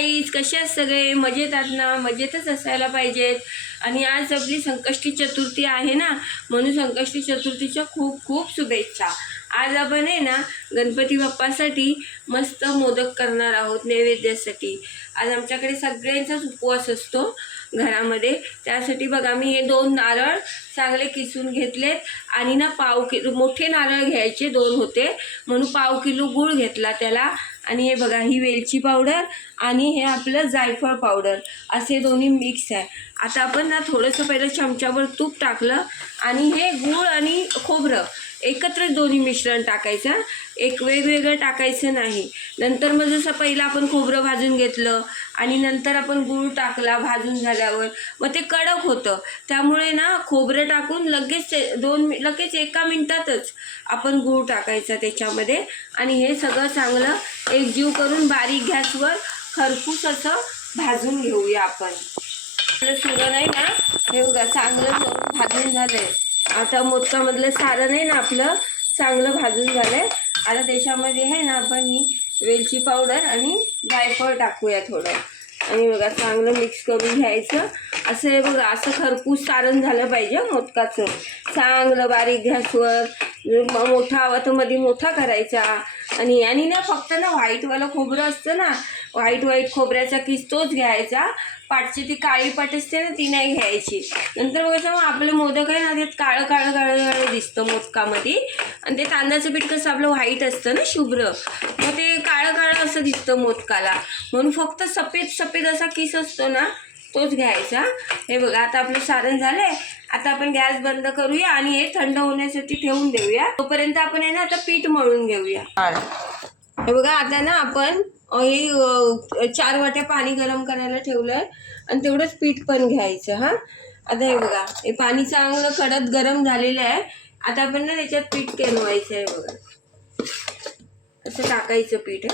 Guys, कसे आहेत सगळे? मजेत आहात ना? मजेतच असायला पाहिजेत. आणि आज आपली संकष्टी चतुर्थी आहे ना, म्हणून संकष्टी चतुर्थीच्या खूप खूप शुभेच्छा. आज आपण आहे ना गणपती बाप्पासाठी मस्त मोदक करणार आहोत नैवेद्यासाठी. आज आमच्याकडे सगळ्यांचाच उपवास असतो घरामध्ये. त्यासाठी बघा मी हे 2 नारळ चांगले किसून घेतलेत आणि ना पाव किलो मोठे नारळ घ्यायचे, 2 होते म्हणून पाव किलो गूळ घेतला त्याला. आणि हे बघा ही वेलची पावडर आणि हे आपलं जायफळ पावडर असे दोन्ही मिक्स आहे. आता आपण ना थोडंसं पहिलं चमच्यावर तूप टाकलं आणि हे गूळ आणि खोबरं एकत्र दोन्ही मिश्रण टाकायचं, एक वेगवेगळं टाकायचं नाही. नंतर मग जसं पहिलं आपण खोबरं भाजून घेतलं आणि नंतर आपण गूळ टाकला भाजून झाल्यावर, मग ते कडक होतं. त्यामुळे ना खोबरं टाकून लगेच लगेच 1 मिनिटातच आपण गूळ टाकायचा त्याच्यामध्ये आणि हे सगळं चांगलं एकजीव करून बारीक गॅसवर खरपूस असं भाजून घेऊया आपण. सुरण आहे ना, हे बघा चांगलं भाजून झालंय. आता मोदकामधलं सारण आहे ना आपलं चांगलं भाजून झालंय. आता त्याच्यामध्ये आहे ना आपण ही वेलची पावडर आणि जायफळ टाकूया थोडं आणि बघा चांगलं मिक्स करून घ्यायचं. असं हे बघा असं खरपूस सारण झालं पाहिजे मोदकाचं. चांगलं बारीक गॅसवर मोठा हवा तर मध्ये मोठा करायचा. आणि ना फक्त ना व्हाईटवालं खोबरं असतं ना, व्हाईट खोबऱ्याचा किस तोच घ्यायचा. पाटची ती काळी पाट असते ना ती नाही घ्यायची. नंतर बघायचं मग आपलं मोदक आहे ना ते काळं काळं काळं काळं दिसतं मोदकामध्ये. आणि ते तांदळाचं पीठ कसं आपलं व्हाईट असतं ना शुभ्र, मग ते काळं काळं असं दिसतं मोदकाला. म्हणून फक्त सफेद सफेद असा किस असतो ना तोच घ्यायचा. हे बघा आता आपलं सारण झालंय. आता आपण गॅस बंद करूया आणि हे थंड होण्यासाठी ठेवून देऊया. तोपर्यंत आपण आहे ना आता पीठ मळून घेऊया. हे बघा आता ना आपण हे 4 वाट्या पाणी गरम करायला ठेवलंय आणि तेवढंच पीठ पण घ्यायचं. हा आता हे बघा हे पाणी चांगलं कडक गरम झालेलं आहे. आता आपण ना त्याच्यात पीठ केलवायचं आहे. बघा असं टाकायचं पीठ.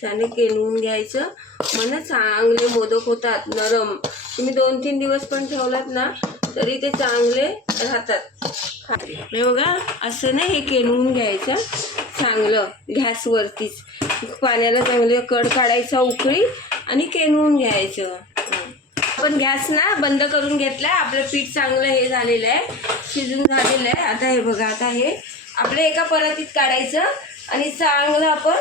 चांगले केलवून घ्यायचं, मग ना चांगले मोदक होतात नरम. तुम्ही 2-3 दिवस पण ठेवलात ना तरी ते चांगले राहतात. हे बघा असं ना हे केलवून घ्यायचं चांगलं गॅसवरतीच. पाण्याला चांगले कड काढायचा उकळी आणि केलवून घ्यायचं. आपण गॅस ना बंद करून घेतलाय. आपलं पीठ चांगलं हे झालेलं आहे, शिजून झालेलं आहे. आता हे बघा आता हे आपलं एका परातीत काढायचं आणि चांगलं आपण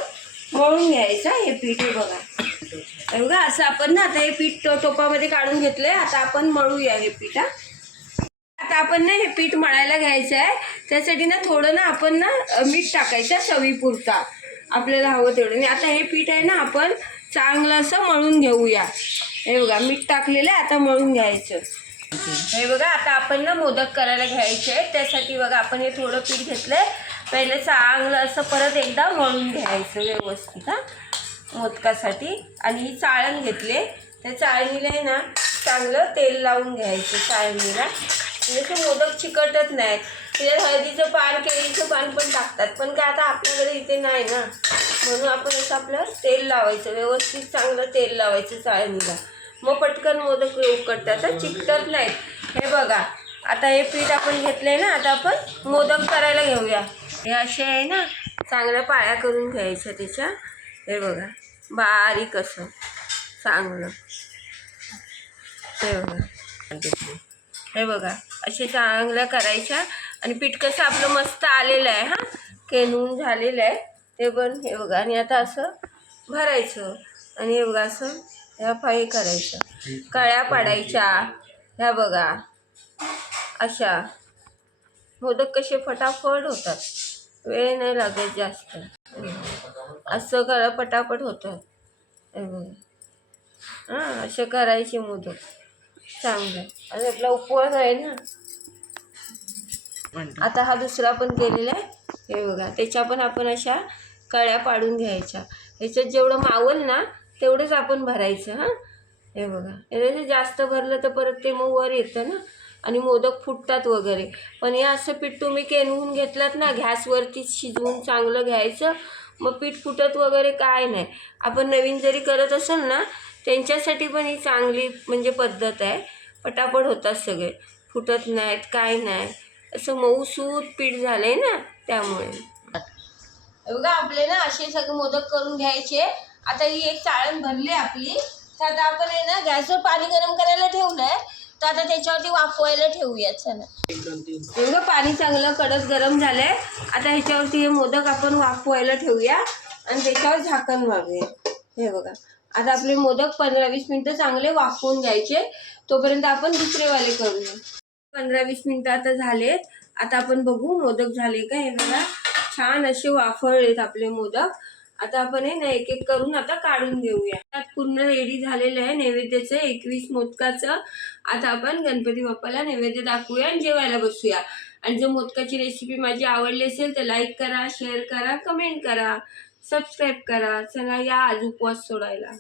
मळून घ्यायचं हे पीठ. हे बघा असं आपण ना आता हे पीठ टोपामध्ये काढून घेतलंय. आता आपण मळूया हे पीठ. आता आपण ना हे पीठ मळायला घ्यायचं आहे. त्यासाठी ना थोडं ना आपण ना मीठ टाकायचं चवीपुरता आपल्याला हवं तेवढं. आणि आता हे पीठ आहे ना आपण चांगलं असं मळून घेऊया. हे बघा मीठ टाकलेलं आहे, आता मळून घ्यायचं. हे बघा आता आपण ना मोदक करायला घ्यायचे आहे. त्यासाठी बघा आपण हे थोडं पीठ घेतलंय. पहिले चांगलं असं परत एकदा मळून घ्यायचं व्यवस्थित मोदकासाठी. आणि ही चाळण घेतले, त्या चाळणीला आहे ना चांगलं तेल लावून घ्यायचं चाळणीला, म्हणजे मोदक चिकटत नाहीत. त्याच्यात हळदीचं पान केळीचं पान पण टाकतात, पण काय आता आपल्याकडे इथे नाही ना, म्हणून आपण असं आपलं तेल लावायचं व्यवस्थित. चांगलं तेल लावायचं चाळणीला, मग पटकन मोदक उकडतात, चिकटत नाहीत. हे बघा आता हे पीठ आपण घेतलंय ना, आता आपण मोदक करायला घेऊया. हे असे आहे ना चांगल्या पाळ्या करून घ्यायच्या त्याच्या. हे बघा बारीक असं चांगलं. हे बघा असे चांगल्या करायच्या. आणि पीठ कसं आपलं मस्त आलेलं आहे, केलवून झालेलं आहे ते पण. हे बघा आणि आता असं भरायचं आणि हे बघा असं ह्या पायी करायचं, कळ्या पाडायच्या. ह्या बघा अशा मोदक कसे फटाफट होतात, वेळ नाही लागत जास्त. असं करा पटापट होतं. हे बघा असं करायचे मोदक चांगलं. आणि आपला उपवास आहे ना. आता हा दुसरा पण केलेला आहे. हे बघा त्याच्या पण आपण अशा कळ्या पाडून घ्यायच्या. ह्याच्यात जेवढं मावल ना तेवढंच आपण भरायचं. हे बघा हे जास्त भरलं तर परत ते मग वर येतं ना आणि मोदक फुटतात वगैरे. पण हे असं पीठ तुम्ही केलवून घेतलात ना गॅसवरती शिजवून चांगलं घ्यायचं, मग पीठ फुटत वगैरे काय नाही. आपण नवीन जरी करत असेल ना त्यांच्यासाठी पण ही चांगली म्हणजे पद्धत आहे. पटापट होतात सगळे, फुटत नाहीत काय नाही. असं मऊसूत पीठ झालंय ना त्यामुळे. बघा आपले ना असे सगळे मोदक करून घ्यायचे आता ही एक चाळण भरली आपली, तर आता आपण आहे ना गॅसवर पाणी गरम करायला ठेवलंय, तर आता त्याच्यावरती वाफवायला ठेवूया. चला, एवढं पाणी चांगलं कडक गरम झालंय. आता ह्याच्यावरती हे मोदक आपण वाफवायला ठेवूया आणि त्याच्यावर झाकण मारूया. हे बघा, आता आपले मोदक 15-20 मिनिटं चांगले वाफवून घ्यायचे. तोपर्यंत आपण दुसरेवाले करूया. 15-20 मिनिटं आता झालेत. आता आपण बघू मोदक झाले का. हे बघा, छान असे वाफळलेत आपले मोदक. आता आपण हे ना एक एक करून आता काढून घेऊया. त्यात पूर्ण रेडी झालेलं आहे नैवेद्याचं 21 मोदकाचं. आता आपण गणपती बाप्पाला नैवेद्य दाखवूया आणि जेवायला बसूया. आणि जर मोदकाची रेसिपी माझी आवडली असेल तर लाईक करा, शेअर करा, कमेंट करा, सबस्क्राईब करा. चला या आज उपवास सोडायला.